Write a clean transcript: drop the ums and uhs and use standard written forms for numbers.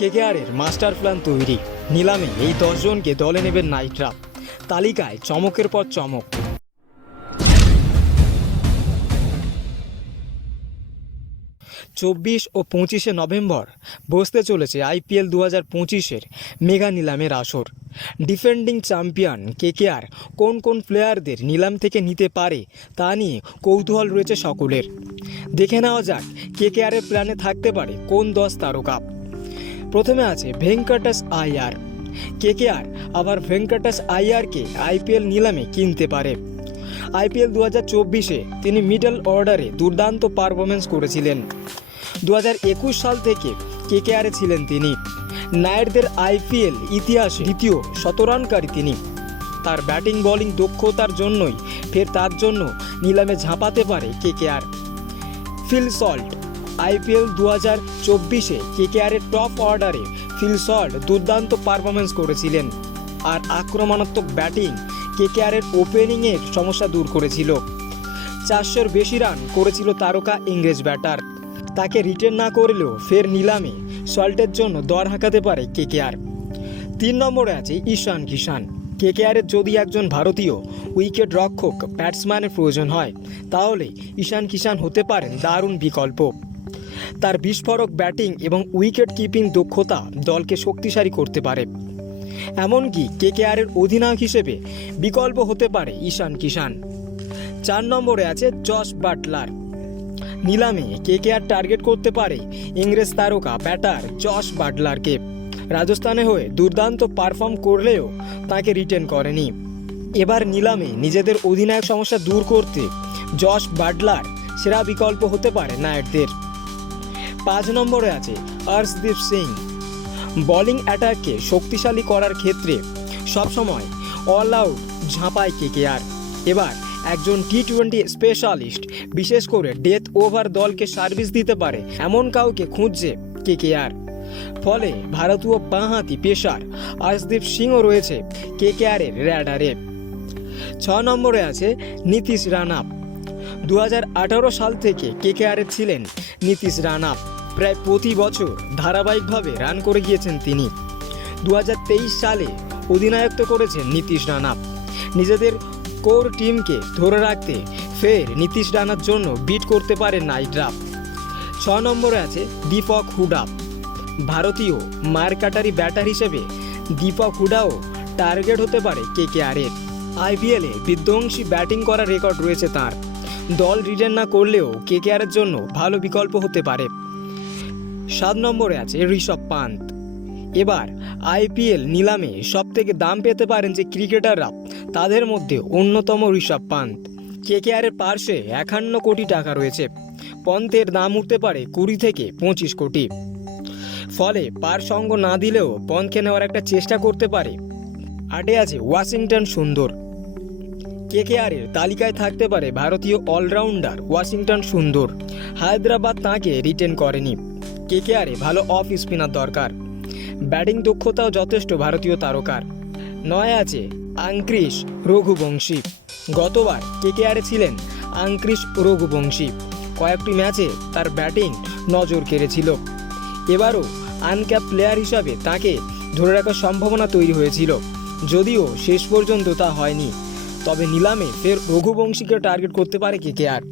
কেকেআরের master plan তৈরি। নিলামে এই 10 জনকে দলে নেবেন নাইটরা। তালিকায় চমকের পর চমক। চব্বিশ ও 25শে নভেম্বর বসতে চলেছে IPL 2025-এর মেগা নিলামের আসর। ডিফেন্ডিং চ্যাম্পিয়ন কেকেআর কোন কোন প্লেয়ারদের নিলাম থেকে নিতে পারে তা নিয়ে কৌতূহল রয়েছে সকলের। দেখে নেওয়া যাক কেকেআরের প্ল্যানে থাকতে পারে কোন 10 তারকা। প্রথমে আছে ভেঙ্কটেশ আইয়ার। কেকেআর আবার ভেঙ্কটেশ আইয়ারকে IPL নিলামে কিনতে পারে। IPL 2024-এ তিনি মিডল অর্ডারে দুর্দান্ত পারফরমেন্স করেছিলেন। 2021 সাল থেকে কেকেআরে ছিলেন তিনি। নাইটদের IPL ইতিহাসে দ্বিতীয় শতরানকারী তিনি। তার ব্যাটিং বোলিং দক্ষতার জন্যই ফের তার জন্য নিলামে ঝাঁপাতে পারে কেকেআর। Phil Salt. IPL 2024-এ কেকেআরের টপ অর্ডারে ফিল সল্ট দুর্দান্ত পারফরমেন্স করেছিলেন। আর আক্রমণাত্মক ব্যাটিং কেকেআরের ওপেনিংয়ের সমস্যা দূর করেছিল। 400-এর বেশি রান করেছিল তারকা ইংরেজ ব্যাটার। তাকে রিটেন না করলেও ফের নিলামে সল্টের জন্য দর হাঁকাতে পারে কেকেআর। 3 নম্বরে আছে ঈশান কিষান। কেকেআরের যদি একজন ভারতীয় উইকেট রক্ষক ব্যাটসম্যানের প্রয়োজন হয় তাহলে ঈশান কিষান হতে পারেন দারুণ বিকল্প। তার বিস্ফোরক ব্যাটিং এবং উইকেট কিপিং দক্ষতা দলকে শক্তিশালী করতে পারে। এমনকি কেকেআরের অধিনায়ক হিসেবে বিকল্প হতে পারে ঈশান কিষান। 4 নম্বরে আছে জশ বাটলার। নিলামে কেকেআর টার্গেট করতে পারে ইংরেজ তারকা ব্যাটার জশ বাটলারকে। রাজস্থানে হয়ে দুর্দান্ত পারফর্ম করলেও তাকে রিটেন করেনি। এবার নিলামে নিজেদের অধিনায়ক সমস্যা দূর করতে জশ বাটলার সেরা বিকল্প হতে পারে নাইটদের। 5 নম্বরে আছে অর্শদীপ সিং। বোলিং অ্যাটাককে শক্তিশালী করার ক্ষেত্রে সবসময় অল আউট ঝাঁপায় কেকেআর। এবার একজন T20 স্পেশালিস্ট, বিশেষ করে ডেথ ওভার দলকে সার্ভিস দিতে পারে এমন কাউকে খুঁজছে কেকেআর। ফলে ভারতীয় বাঁহাতি পেসার অর্শদীপ সিংও রয়েছে কেকেআরের র্যাডারে। 6 নম্বরে আছে নীতিশ রানা। 2018 সাল থেকে কেকেআরে ছিলেন নীতিশ রানা। প্রায় প্রতি বছর ধারাবাহিকভাবে রান করে গিয়েছেন তিনি। 2023 সালে অধিনায়কত্ব করেছেন নীতিশ রানা। নিজেদের কোর টিমকে ধরে রাখতে ফের নীতিশ রানার জন্য বিট করতে পারে নাইটরা। 6 নম্বরে আছে দীপক হুডা। ভারতীয় মারকাটারি ব্যাটার হিসেবে দীপক হুডাও টার্গেট হতে পারে কেকেআরের। IPL-এ বিধ্বংসী ব্যাটিং করার রেকর্ড রয়েছে তার। দল রিটেন না করলেও কেকেআরের জন্য ভালো বিকল্প হতে পারে। 7 নম্বরে আছে ঋষভ পান্ত। এবার IPL নিলামে সবথেকে দাম পেতে পারেন যে ক্রিকেটাররা তাদের মধ্যে অন্যতম ঋষভ পান্ত। কেকেআরের পার্শ্বে 51 কোটি টাকা রয়েছে। পন্থের দাম উঠতে পারে 20 থেকে 25 কোটি। ফলে পার সঙ্গ না দিলেও পন্থকে নেওয়ার একটা চেষ্টা করতে পারে। 8-এ আছে ওয়াশিংটন সুন্দর। কেকেআরের তালিকায় থাকতে পারে ভারতীয় অলরাউন্ডার ওয়াশিংটন সুন্দর। হায়দ্রাবাদ তাঁকে রিটেন করেনি। কেকেআরে ভালো অফ স্পিনার দরকার। ব্যাটিং দক্ষতাও যথেষ্ট ভারতীয় তারকার। 9-এ আছে আঙ্ক্রিশ রঘুবংশী। গতবার কেকেআরে ছিলেন আঙ্ক্রিশ রঘুবংশী। কয়েকটি ম্যাচে তার ব্যাটিং নজর কেড়েছিল। এবারও আনক্যাপ প্লেয়ার হিসাবে তাকে ধরে রাখার সম্ভাবনা তৈরি হয়েছিল, যদিও শেষ পর্যন্ত তা হয়নি। তবে নিলামে ফের রঘুবংশীকে টার্গেট করতে পারে কেকেআর।